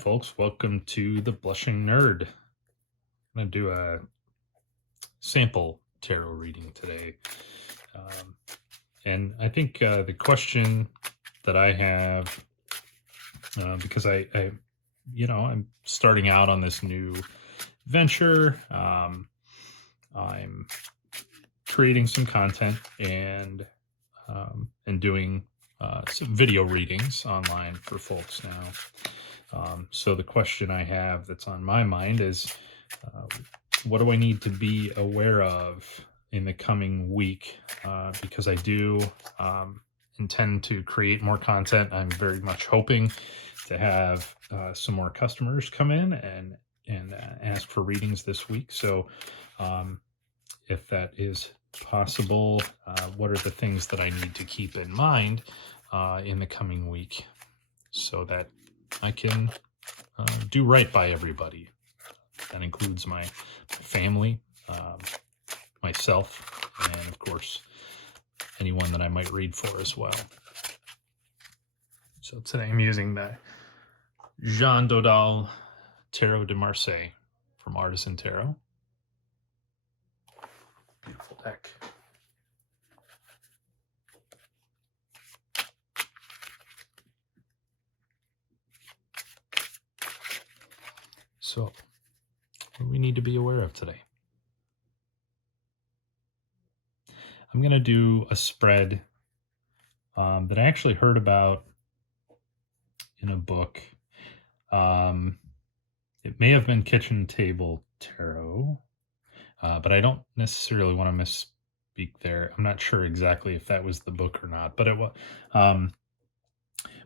folks. Welcome to the Blushing Nerd. I'm going to do a sample tarot reading today. Um, and I think the question that I have, because I'm starting out on this new venture. I'm creating some content and doing some video readings online for folks now. So the question I have that's on my mind is, uh, what do I need to be aware of in the coming week? Because I do intend to create more content. I'm very much hoping to have some more customers come in and ask for readings this week. So, if that is possible, what are the things that I need to keep in mind in the coming week so that I can do right by everybody? That includes my family, myself, and of course, anyone that I might read for as well. So today I'm using the Jean Dodal Tarot de Marseille from Artisan Tarot. Beautiful deck. So, what do we need to be aware of today? I'm going to do a spread that I actually heard about in a book. It may have been Kitchen Table Tarot, but I don't necessarily want to misspeak there. I'm not sure exactly if that was the book or not, but it was.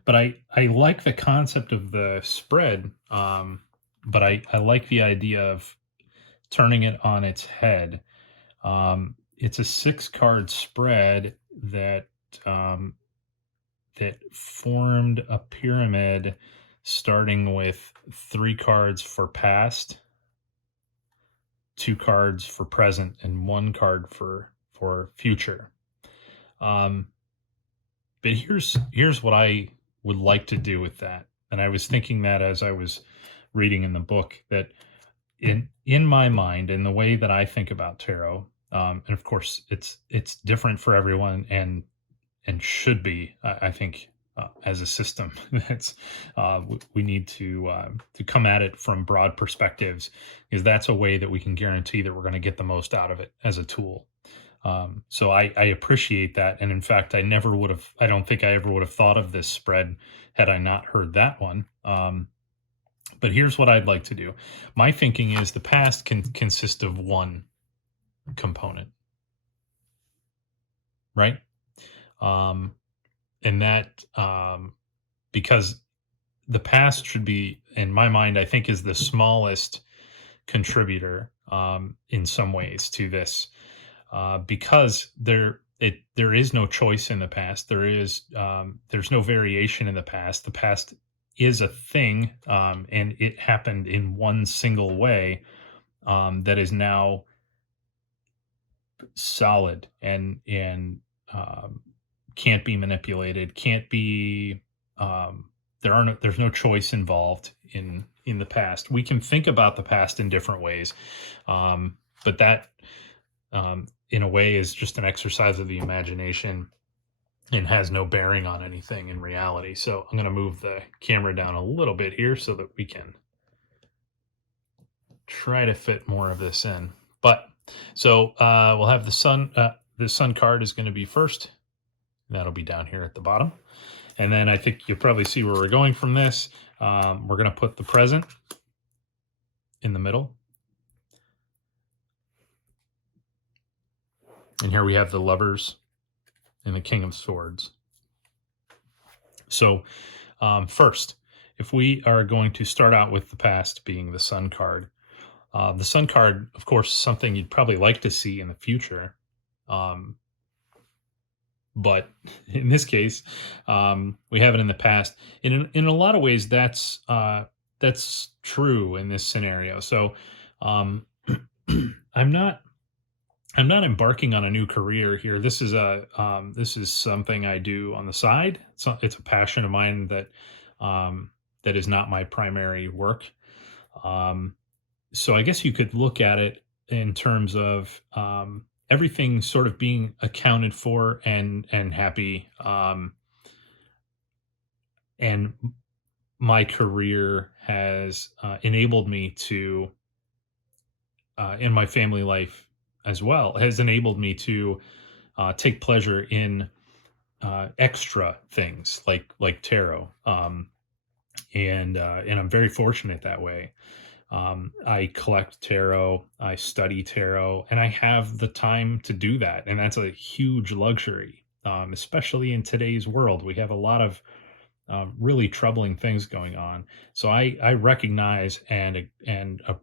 But I like the concept of the spread, but I like the idea of turning it on its head. It's a 6-card spread that that formed a pyramid starting with 3 cards for past, 2 cards for present, and 1 card for future. But here's what I would like to do with that. And I was thinking that as I was reading in the book, that in my mind, in the way that I think about tarot, and of course it's different for everyone and should be, I think, as a system. That's we need to come at it from broad perspectives, because that's a way that we can guarantee that we're going to get the most out of it as a tool. So I appreciate that, and in fact, I don't think I ever would have thought of this spread had I not heard that one. But here's what I'd like to do. My thinking is the past can consist of one component, right? And that because the past should be, in my mind, I think, is the smallest contributor in some ways to this, because there is no choice in the past. There's no variation in the past. The past is a thing, and it happened in one single way, that is now solid and can't be manipulated, can't be, there's no choice involved in the past. We can think about the past in different ways, but that in a way is just an exercise of the imagination and has no bearing on anything in reality. So I'm going to move the camera down a little bit here so that we can try to fit more of this in. But so we'll have the sun. The sun card is going to be first. That'll be down here at the bottom. And then I think you'll probably see where we're going from this. We're going to put the present in the middle. And here we have the Lovers and the King of Swords. So first, if we are going to start out with the past being the Sun card, the Sun card, of course, is something you'd probably like to see in the future. But in this case, we have it in the past. In a lot of ways, that's true in this scenario. So I'm not embarking on a new career here. This is something I do on the side. It's a passion of mine that that is not my primary work. Um, so I guess you could look at it in terms of everything sort of being accounted for and happy. And my career has enabled me to, in my family life as well, has enabled me to take pleasure in extra things like tarot. And I'm very fortunate that way. I collect tarot, I study tarot, and I have the time to do that, and that's a huge luxury, especially in today's world. We have a lot of really troubling things going on. So I recognize and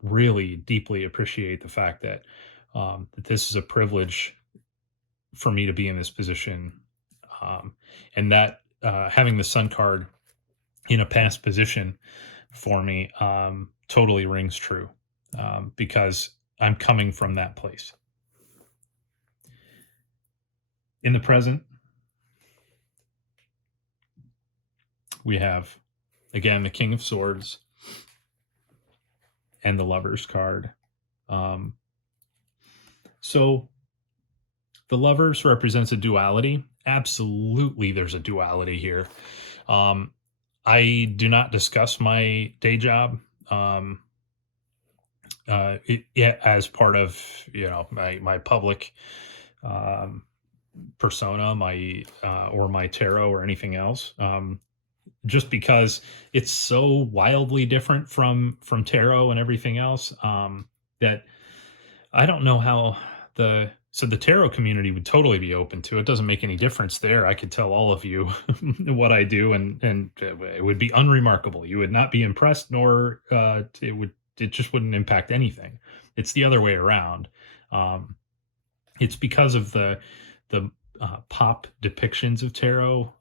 really deeply appreciate the fact that that this is a privilege for me to be in this position, um, and that having the Sun card in a past position for me totally rings true, because I'm coming from that place. In the present, we have again the King of Swords and the Lover's card. Um, so the Lovers represents a duality. Absolutely, there's a duality here. Um, I do not discuss my day job. Yeah, as part of my public um, persona, my or my tarot or anything else, just because it's so wildly different from tarot and everything else, that I don't know how the tarot community would totally be open to it. Doesn't make any difference there. I could tell all of you what I do, and it would be unremarkable. You would not be impressed, nor it just wouldn't impact anything. It's the other way around. Um, it's because of the pop depictions of tarot,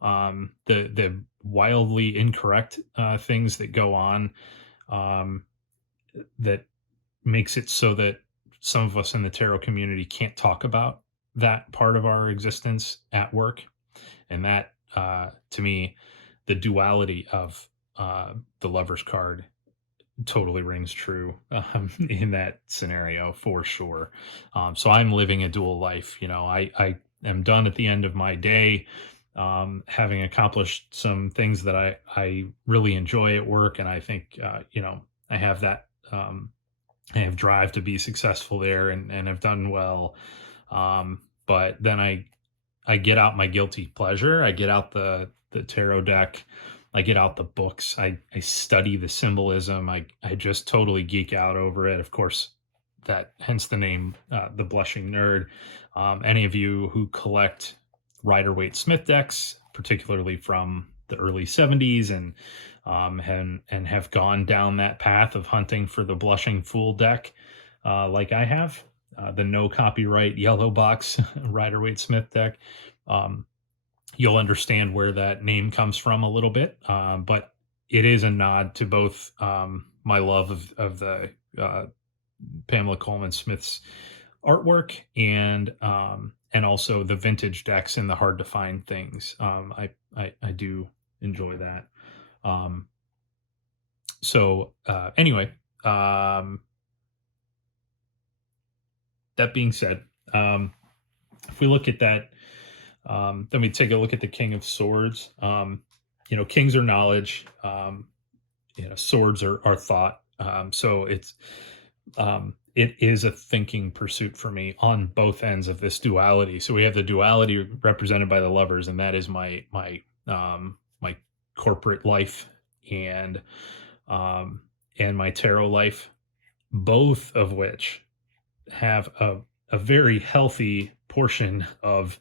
the wildly incorrect things that go on, um, that makes it so that some of us in the tarot community can't talk about that part of our existence at work. And that, to me, the duality of the Lover's card totally rings true in that scenario for sure. So I'm living a dual life. I am done at the end of my day, having accomplished some things that I really enjoy at work, and I think I have that. I have drive to be successful there, and have done well. But then I get out my guilty pleasure. I get out the tarot deck. I get out the books. I study the symbolism. I just totally geek out over it. Of course, that hence the name, the Blushing Nerd. Any of you who collect Rider-Waite Smith decks, particularly from the early '70s, and have gone down that path of hunting for the Blushing Fool deck, like I have, the no copyright yellow box Rider-Waite Smith deck. Um, you'll understand where that name comes from a little bit, but it is a nod to both my love of the Pamela Coleman Smith's artwork, and also the vintage decks and the hard to find things. I do enjoy that. Um, anyway, that being said, if we look at that, then we take a look at the King of Swords. Kings are knowledge. Swords are thought. So it is a thinking pursuit for me on both ends of this duality. So we have the duality represented by the Lovers, and that is my corporate life, and my tarot life, both of which have a very healthy portion of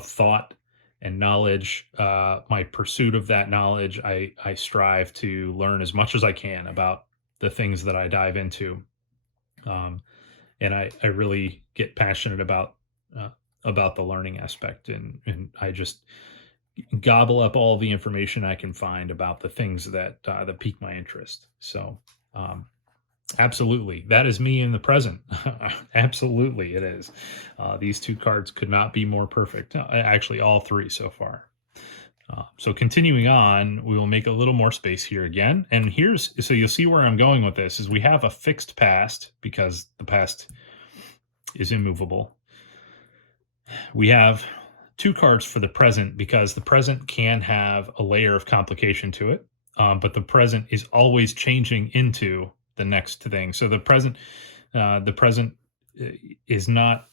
thought and knowledge. My pursuit of that knowledge, I strive to learn as much as I can about the things that I dive into, and I really get passionate about the learning aspect, and I just gobble up all the information I can find about the things that pique my interest. So, absolutely, that is me in the present. Absolutely, it is. These two cards could not be more perfect. Actually, all three so far. So continuing on, we will make a little more space here again. And so you'll see where I'm going with this is we have a fixed past because the past is immovable. We have two cards for the present because the present can have a layer of complication to it. But the present is always changing into the next thing. So the present uh, is not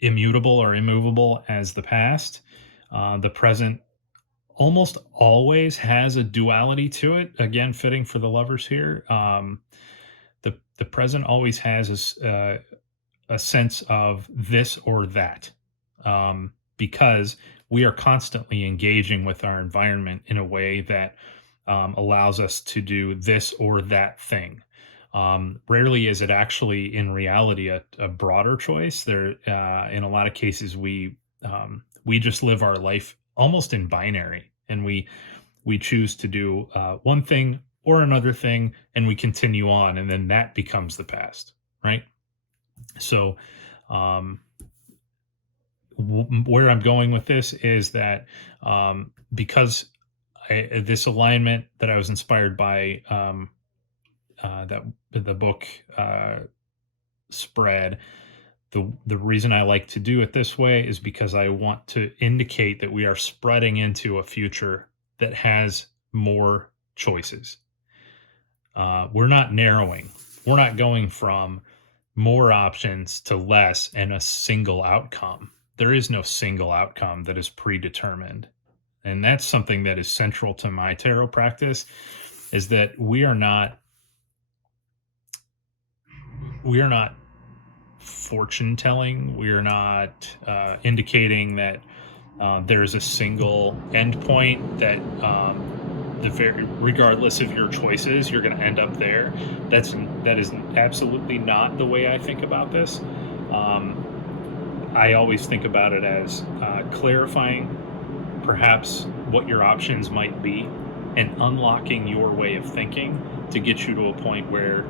immutable or immovable as the past. The present almost always has a duality to it. Again, fitting for the lovers here. The present always has a sense of this or that, because we are constantly engaging with our environment in a way that allows us to do this or that thing. Rarely is it actually in reality a broader choice. In a lot of cases, we just live our life almost in binary, and we choose to do one thing or another thing, and we continue on, and then that becomes the past, right? So, um, where I'm going with this is that because this alignment that I was inspired by, that the book spread, the reason I like to do it this way is because I want to indicate that we are spreading into a future that has more choices. We're not narrowing. We're not going from more options to less and a single outcome. There is no single outcome that is predetermined. And that's something that is central to my tarot practice is that we are not fortune telling. We are not indicating that there's a single endpoint that regardless of your choices, you're going to end up there. That is absolutely not the way I think about this. I always think about it as clarifying perhaps what your options might be and unlocking your way of thinking to get you to a point where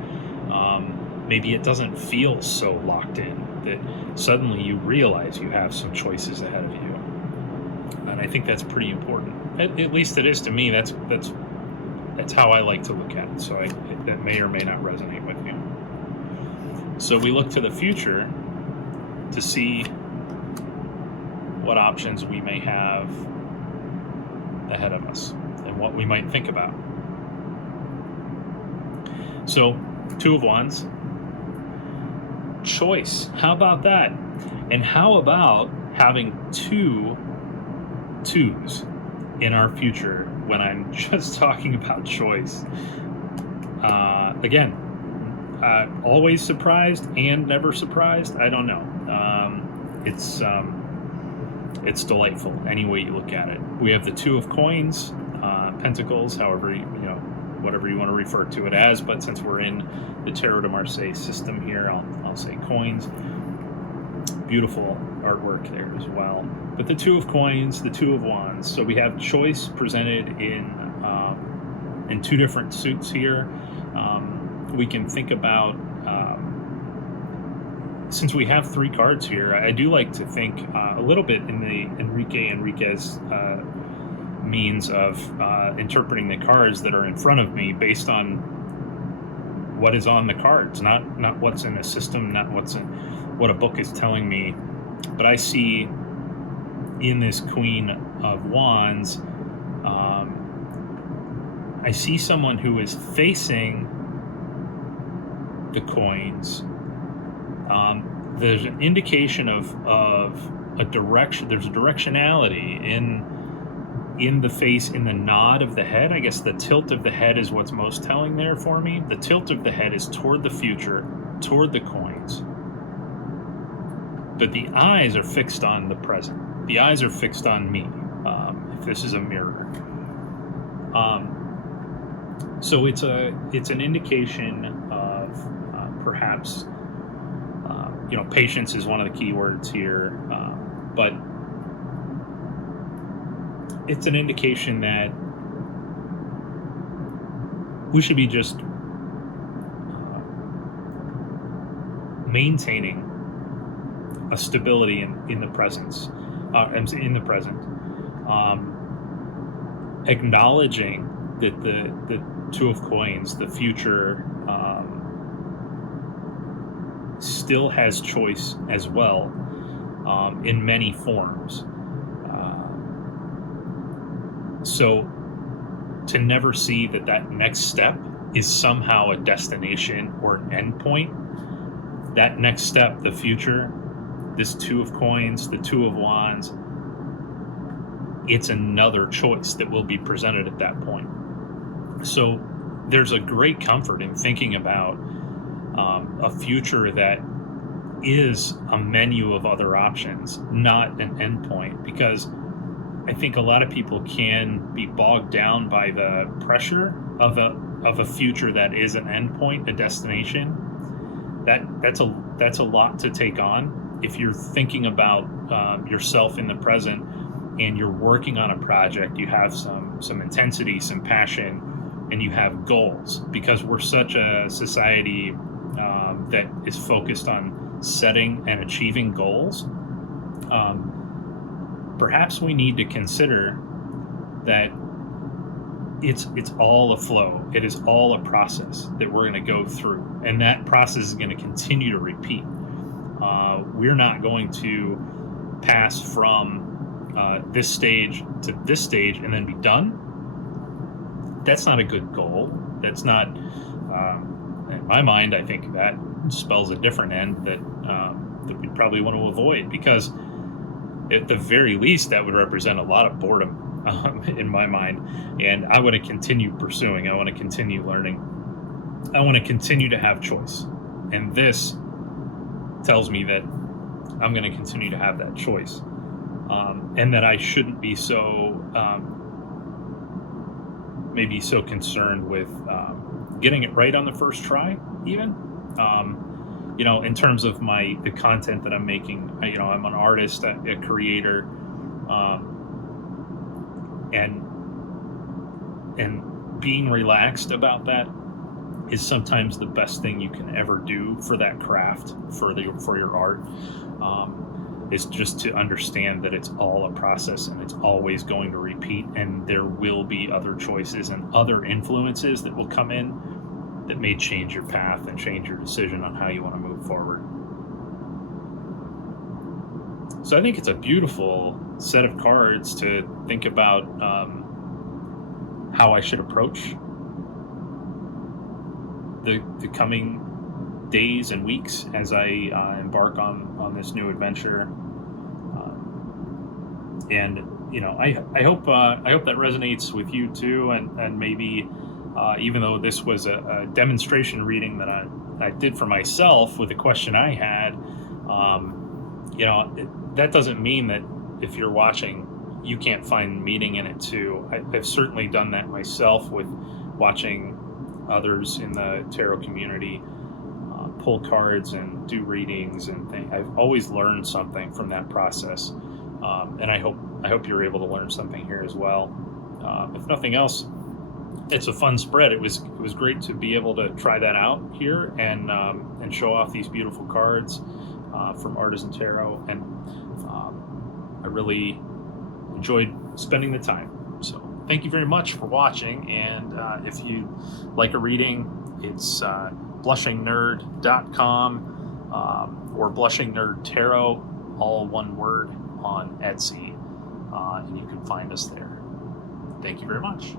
maybe it doesn't feel so locked in, that suddenly you realize you have some choices ahead of you. And I think that's pretty important. At least it is to me. That's how I like to look at it. So that may or may not resonate with you. So we look to the future to see what options we may have ahead of us and what we might think about. So, Two of Wands. Choice. How about that? And how about having two twos in our future when I'm just talking about choice? Again, always surprised and never surprised. I don't know. It's delightful any way you look at it. We have the Two of Coins, Pentacles, however whatever you want to refer to it as. But since we're in the Tarot de Marseille system here, I'll say coins. Beautiful artwork there as well. But the Two of Coins, the Two of Wands. So we have choice presented in two different suits here. We can think about, since we have three cards here, I do like to think a little bit in the Enriquez means of interpreting the cards that are in front of me based on what is on the cards, not what's in a system, not what a book is telling me. But I see in this Queen of Wands, I see someone who is facing the coins. There's an indication of a direction. There's a directionality in the face, in the nod of the head. I guess the tilt of the head is what's most telling there for me. The tilt of the head is toward the future, toward the coins. But the eyes are fixed on the present. The eyes are fixed on me, if this is a mirror. So it's an indication of perhaps, patience is one of the key words here, but it's an indication that we should be just maintaining a stability in the present. Acknowledging that the Two of Coins, the future, still has choice as well, in many forms. So to never see that that next step is somehow a destination or an endpoint, that next step, the future, this Two of Coins, the Two of Wands, it's another choice that will be presented at that point. So there's a great comfort in thinking about a future that is a menu of other options, not an endpoint, because I think a lot of people can be bogged down by the pressure of a future that is an endpoint, a destination. That's a lot to take on. If you're thinking about yourself in the present and you're working on a project, you have some intensity, some passion, and you have goals, because we're such a society that is focused on setting and achieving goals. Perhaps we need to consider that it's all a flow. It is all a process that we're going to go through, and that process is going to continue to repeat. We're not going to pass from this stage to this stage and then be done. That's not a good goal. That's not, in my mind, I think that spells a different end that we probably want to avoid, because at the very least, that would represent a lot of boredom in my mind. And I want to continue pursuing. I want to continue learning. I want to continue to have choice. And this tells me that I'm going to continue to have that choice. And that I shouldn't be so, maybe so concerned with getting it right on the first try, even. In terms of the content that I'm making, I'm an artist, a creator, and being relaxed about that is sometimes the best thing you can ever do for that craft, for your art. Is just to understand that it's all a process and it's always going to repeat, and there will be other choices and other influences that will come in that may change your path and change your decision on how you want to move forward. So I think it's a beautiful set of cards to think about how I should approach the coming days and weeks as I embark on this new adventure. And I hope that resonates with you too, and maybe even though this was a demonstration reading that I did for myself with a question I had, that doesn't mean that if you're watching, you can't find meaning in it too. I've certainly done that myself with watching others in the tarot community pull cards and do readings and things. I've always learned something from that process, and I hope you're able to learn something here as well. If nothing else, it's a fun spread. It was great to be able to try that out here and show off these beautiful cards from Artisan Tarot, and I really enjoyed spending the time. So thank you very much for watching, and if you like a reading, it's blushingnerd.com or Blushing Nerd Tarot, all one word, on Etsy, and you can find us there. Thank you very much.